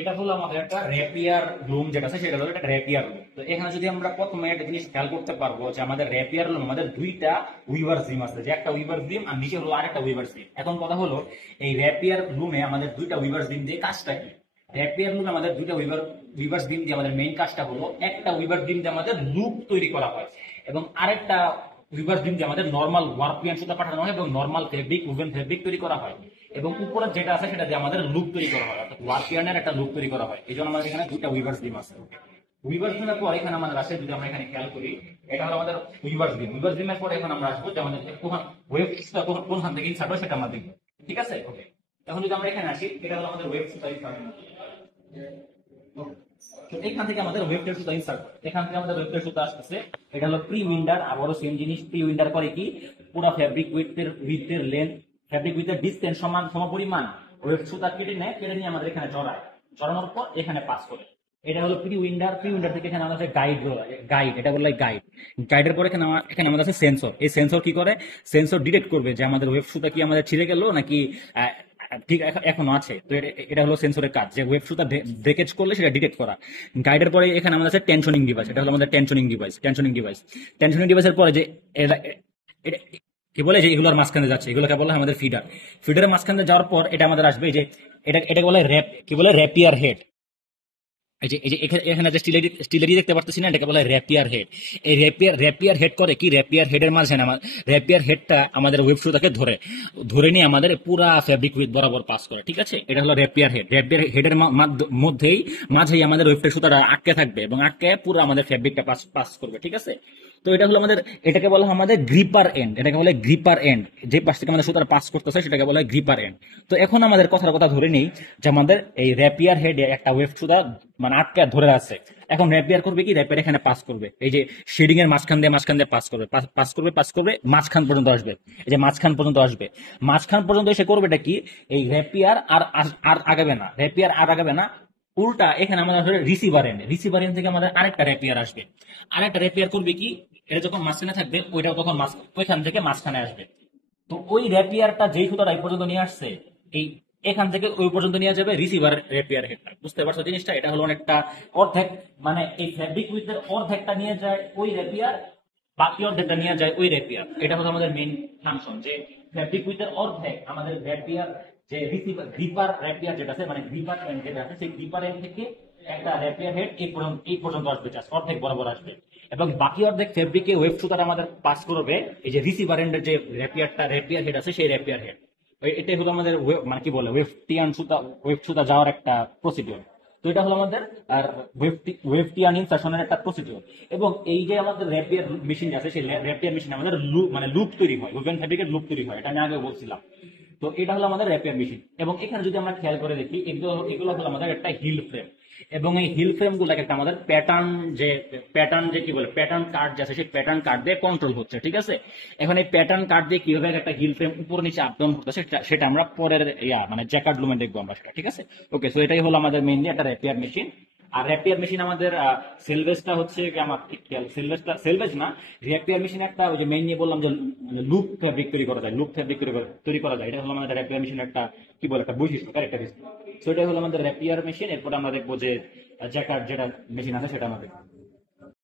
এটা হলো আমাদের একটা র্যাপিয়ার লুম, যেটা আছে সেটা হলো একটা র্যাপিয়ার লুম। তো এখানে যদি আমরা প্রথমে একটা জিনিস খেয়াল করতে পারবো যে আমাদের র্যাপিয়ার লুম আমাদের দুইটা উইভার জিম আছে, যে একটা উইভার জিম আর নিচে হলো আরেকটা উইভার জিম। এখন কথা হলো এই র্যাপিয়ার লুমে আমাদের দুইটা উইভার জিম দিয়ে কাজটা কি? র্যাপিয়ার লুমে আমাদের দুইটা উইভার জিম দিয়ে আমাদের মেইন কাজটা হলো, একটা উইভার জিম দিয়ে আমাদের লুপ তৈরি করা হয় এবং আরেকটা উইভার জিম দিয়ে আমাদের নর্মাল ওয়ার্ক পিয়ান সুতা পাঠানো হয় এবং নর্মাল ফেব্রিক উভেন ফেব্রিক তৈরি করা হয়। এবং উপরে যেটা আছে সেটা দিয়ে আমাদের লুপ তৈরি করা হয়, অর্থাৎ ওয়ার্কিয়ানের একটা লুপ তৈরি করা হয়। এই জন্য আমাদের এখানে দুটা উইভার্স ডিম আছে। উইভার্স ডিমের পর এখানে আমাদের আসে, যদি আমরা এখানে খেয়াল করি, এটা হলো আমাদের উইভার্স ডিম। উইভার্স ডিমের পরে এখন আমরা আসবো যে আমাদের ওয়েবটা কোনখান থেকে ইনসার্ট হয় সেটা আমরা দেখবো। ঠিক আছে, ওকে। এখন যদি আমরা এখানে আসি, এটা হলো আমাদের ওয়েব সুতা ইনসার্ট। তো এখান থেকে আমাদের ওয়েবটের সুতা ইনসার্ট, এখান থেকে আমাদের ওয়েবটের সুতা আসতেছে। এটা হলো প্রি উইন্ডার, আবারও সেম জিনিস। প্রি উইন্ডার করে কি, পুরো ফ্যাব্রিক উইথের লেন্থ, ফ্যাব্রিক উইথের ডিসটেন্স সমান সমপরিমাণ ওয়েব সুতা কেটে নেয়, কেটে নিয়ে আমাদের এখানে জড়ায়, জড়ানোর পর এখানে পাস করে। এটা হলো প্রি উইন্ডার। প্রি উইন্ডার থেকে এখানে আমাদের গাইড, গাইড এটা বললে গাইড। গাইডের পরে এখানে আমাদের আছে সেন্সর। এই সেন্সর কি করে, সেন্সর ডিটেক্ট করবে যে আমাদের ওয়েব সুতা কি আমাদের ছিঁড়ে গেল নাকি ঠিক এখনো আছে। তো এটা হলো সেন্সরের কাজ, যে ওয়েব সুতা ব্রেকেজ করলে সেটা ডিটেক্ট করা। গাইডের পরে এখানে আমাদের আছে টেনশনিং ডিভাইস। এটা হলো আমাদের টেনশনিং ডিভাইসের পরে যে এটা কি বলে যে এগুলোর মাঝখানে যাচ্ছে, এগুলোকে বলে আমাদের ফিডার। ফিডারের মাঝখানে যাওয়ার পর এটা আমাদের আসবে যে এটাকে বলে র্যাপ, কি বলে র্যাপিয়ার হেড। এই যে এখানে যে স্টিলারি দেখতে পারতেছি না, এটাকে বলে র্যাপিয়ার হেড। এই র্যাপিয়ার হেড করে কি, র্যাপিয়ার হেডের মাঝে র্যাপিয়ার হেডটা আমাদের ওয়েব সুতাকে ধরে ধরে নিয়ে আমাদের পুরা ফেব্রিক উইথ বরাবর পাস করে। ঠিক আছে, এটা হলো র্যাপিয়ার হেড। র্যাপিয়ার হেডের মাঝেই আমাদের ওয়েবটের সুতাটা আটকে থাকবে এবং আটকে পুরো আমাদের ফেব্রিকটা পাস পাস করবে। ঠিক আছে, তো এটা হলো আমাদের, এটাকে বলা হয় আমাদের গ্রিপার এন্ড। এটাকে বলে গ্রিপার এন্ড, যে পাশ থেকে আমাদের সুতাটা পাস করতেছে সেটাকে বলা হয় গ্রিপার এন্ড। তো এখন আমাদের কথার কথা ধরে নেই যে আমাদের এই র্যাপিয়ার হেডে একটা ওয়েব সুতা মানে আটকে ধরে আছে। এখন র্যাপিয়ার করবে কি, র্যাপিয়ার এখানে পাস করবে, এই যে শেডিং এর মাঝখান দিয়ে পাস করবে, পাস করবে মাঝখান পর্যন্ত আসবে। এই যে মাঝখান পর্যন্ত আসবে, মাঝখান পর্যন্ত এসে করবেটা কি, এই র্যাপিয়ার আর আগাবে না, র্যাপিয়ার আর আগাবে না। উল্টা এখানে আমাদের আসলে রিসিভার এন্ড থেকে আমাদের আরেকটা র্যাপিয়ার আসবে। আরেকটা র্যাপিয়ার করবে কি, এটা যখন মাঝখানে থাকবে ওইটাও তখন ওইখান থেকে মাঝখানে আসবে। তো ওই র্যাপিয়ারটা যেই সুতাটা এই পর্যন্ত নিয়ে আসছে, এই এখান থেকে ওই পর্যন্ত নিয়ে যাবে রিসিভার র্যাপিয়ার হেডটা। বুঝতে পারছো জিনিসটা? এটা হলো অনেকটা অর্ধেক, মানে এই ফ্যাব্রিক উইথের অর্ধেকটা নিয়ে যায় ওই র্যাপিয়ার, বাকি অর্ধেকটা নিয়ে যায় ওই র্যাপিয়ার। এটা হলো আমাদের মেইন ফাংশন, যে ফ্যাব্রিক উইথের অর্ধেক আমাদের র্যাপিয়ার, যে রিসিভার গ্রিপার র্যাপিয়ার যেটা আছে, মানে গ্রিপার এন্ড যেটা আছে, সেই গ্রিপার এন্ড থেকে একটা র্যাপিয়ার হেড এই পর্যন্ত আসবে, জাস্ট অর্ধেক বরাবর আসবে। এবং বাকি অর্ধেক ফেব্রিকে ওয়েব সুতাটা আমাদের পাস করবে এই যে রিসিভার এন্ডের যে র্যাপিয়ার হেড আছে, সেই র্যাপিয়ার হেড। এটাই হলো আমাদের মানে কি বলে ওয়েব সুতা যাওয়ার একটা প্রসিডিওর। তো এটা হলো আমাদের আর ওয়েবটিয়ান ইনসার্শনের একটা প্রসিডিওর। এবং এই যে আমাদের র্যাপিয়ার মেশিন আছে, সেই র্যাপিয়ার মেশিন আমাদের লুপ তৈরি হয়, ওভেন ফেব্রিকের লুপ তৈরি হয়, এটা আমি আগে বলছিলাম। তো এটা হলো আমাদের র্যাপিয়ার মেশিন। এবং এখানে যদি আমরা খেয়াল করে দেখি, এগুলো এগুলো হলো আমাদের একটা হিল ফ্রেম। এবং এই হিল ফ্রেম গুলাকে একটা আমাদের প্যাটার্ন যে কি বলে প্যাটার্ন কার্ড যে আছে, সেই প্যাটার্ন কার্ড দিয়ে কন্ট্রোল হচ্ছে। ঠিক আছে, এখন এই প্যাটার্ন কার্ড দিয়ে কিভাবে একটা হিল ফ্রেম উপর নিচে আপ ডাউন করতেছে সেটা আমরা পরের মানে জ্যাকার্ড লুমে দেখবো আমরা সেটা। ঠিক আছে, ওকে। সো এটাই হলো আমাদের মেইনলি একটা র্যাপিয়ার মেশিন। আর র্যাপিয়ার মেশিন আমাদের সেলভেজটা হচ্ছে কি, আমার ঠিক খেয়াল, সেলভেজ না, র্যাপিয়ার মেশিন একটা ওই যে মেইন নিয়ে বললাম যে লুপ ফেব্রিক তৈরি করা যায়, তৈরি করা যায়। এটা হলো আমাদের র্যাপিয়ার মেশিন একটা কি বলে একটা বৈশিষ্ট্য, ক্যারেক্টারিস্টিক। সো এটাই হলো আমাদের র্যাপিয়ার মেশিন। এরপর আমরা দেখবো যে জ্যাকার্ড যেটা মেশিন আছে সেটা আমরা দেখবো।